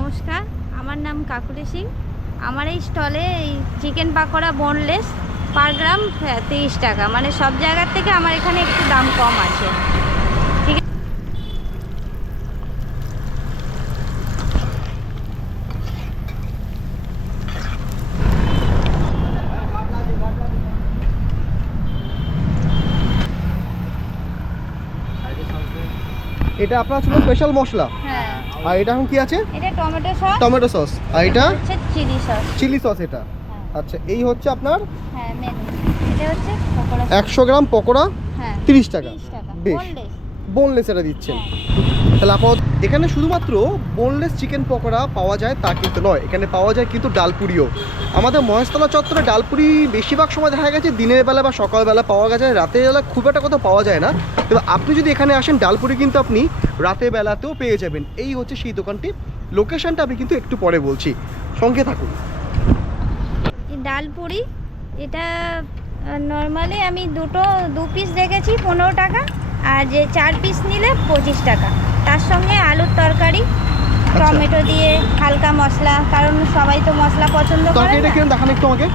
নমস্কার, আমার নাম কাকুলি সিং। আমার এই স্টলে এই chicken pakora boneless per gram তিরিশ টাকা। মানে সব জায়গার থেকে আমার এখানে একটু দাম কম আছে। ঠিক আছে? এটা আপনার ছিল স্পেশাল মশলা। আর এটা এখন কি আছে? এটা টমেটো সস। Tomato sauce. আর এটা? হচ্ছে চিলি সস। চিলি সস এটা। হ্যাঁ। আচ্ছা এই হচ্ছে আপনার? হ্যাঁ মেনু এটা হচ্ছে পকোড়া একশো গ্রাম পকোড়া হ্যাঁ তিরিশ টাকা। টাকা। বেশ। boneless। বোনলেস এটা দিচ্ছেন। তাহলে আপাতত এখানে শুধুমাত্র বোনলেস চিকেন পকোড়া পাওয়া যায় তা কিন্তু নয়। এখানে পাওয়া যায় কিন্তু ডালপুরিও। আমাদের মহেশতলা চত্বরে ডালপুরি বেশিরভাগ সময় দেখা গেছে দিনের বেলা বা সকালবেলা পাওয়া গেছে রাতের বেলা খুব একটা কোথাও পাওয়া যায় না। তবে আপনি যদি এখানে আসেন ডালপুরি কিন্তু আপনি রাতের বেলাতেও পেয়ে যাবেন। এই হচ্ছে সেই দোকানটি। লোকেশনটা আমি কিন্তু একটু পরে বলছি। সঙ্গে থাকুন। এই ডাল এটা নর্মালি আমি দুটো দু পিস দেখেছি পনেরো টাকা আর যে চার পিস নিলে পঁচিশ টাকা। তার সঙ্গে আলুর তরকারি টমেটো দিয়ে হালকা মশলা কারণ সবাই তো মশলা পছন্দ করে তরকারিটা। দেখান একটু আমাকে।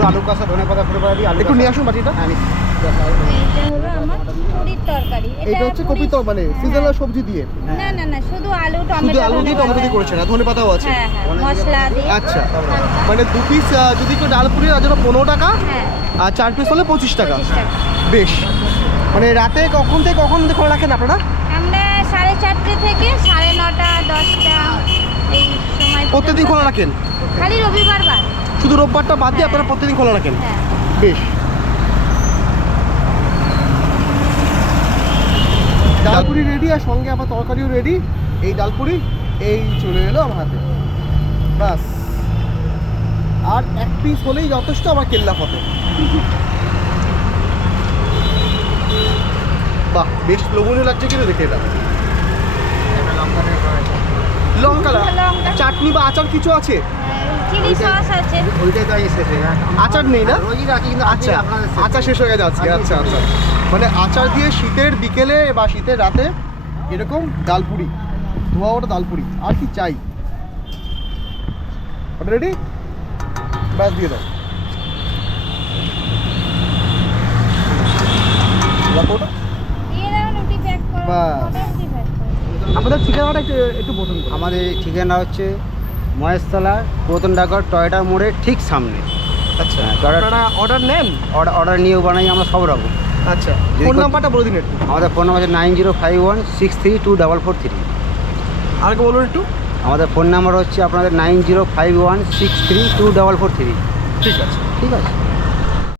পুরো আলু কষা ধনে পাতা পুরো দিয়ে আলু একটু নিয়ে আসুন বাটিটা এইটা হলো আমার পুরির তরকারি। এটা হচ্ছে কপি তো মানে সিজনাল সবজি দিয়ে। না না না শুধু আলু শুধু আলু দিয়ে টমেটো দিয়ে করেছেন আর ধনে পাতাও আছে। হ্যাঁ হ্যাঁ মশলা দিয়ে। আচ্ছা মানে দু পিস যদি কেউ ডাল পুরি আর জন্য পনেরো টাকা হ্যাঁ। আর চার পিস হলে পঁচিশ টাকা। বেশ। মানে রাতে কখন থেকে কখন খোলা রাখেন আপনারা? আমরা সাড়ে চারটে থেকে সাড়ে নটা দশটা এই সময় প্রত্যেকদিন খোলা রাখেন? খালি রবিবার বার। শুধু রোববারটা বাদ দিয়ে হ্যাঁ। আপনারা প্রত্যেকদিন খোলা রাখেন? হ্যাঁ। বেশ। ডালপুরি রেডি আর সঙ্গে আবার তরকারিও রেডি এই ডালপুরি এই চলে এলো আমার হাতে। বাস আর এক পিস হলেই যথেষ্ট আমার কেল্লা ফতে। বাহ বেশ লোভনীয় লাগছে কিন্তু দেখে এটা। লঙ্কা। চাটনি বা আচার কিছু আছে? চিলি সস আছে। ওইটাই তো শেষ হয়ে আচার নেই না? রোজই রাখি কিন্তু আচ্ছা আপনাদের আচার শেষ হয়ে গেছে আচ্ছা আচ্ছা। মানে আচার দিয়ে শীতের বিকেলে বা শীতের রাতে এরকম ডালপুরি ধোয়া ওটা ডালপুরি আর কি চাই? রেডি ব্যাস দিয়ে দাও। আপনাদের ঠিকানাটা একটু একটু বলুন আমাদের ঠিকানা হচ্ছে মহেশতলা পুরাতন ডাকর টয়টা মোড়ের ঠিক সামনে। আচ্ছা হ্যাঁ, আপনারা অর্ডার নেন? অর্ডার অর্ডার নিয়েও বানাই আমরা সব রকম আচ্ছা ফোন নাম্বারটা বলে দিন একটু। আমাদের phone number nine zero five one six three two double four three. বলুন একটু। আমাদের ফোন নাম্বার হচ্ছে আপনাদের nine zero five one six three two double four three. ঠিক আছে। ঠিক আছে।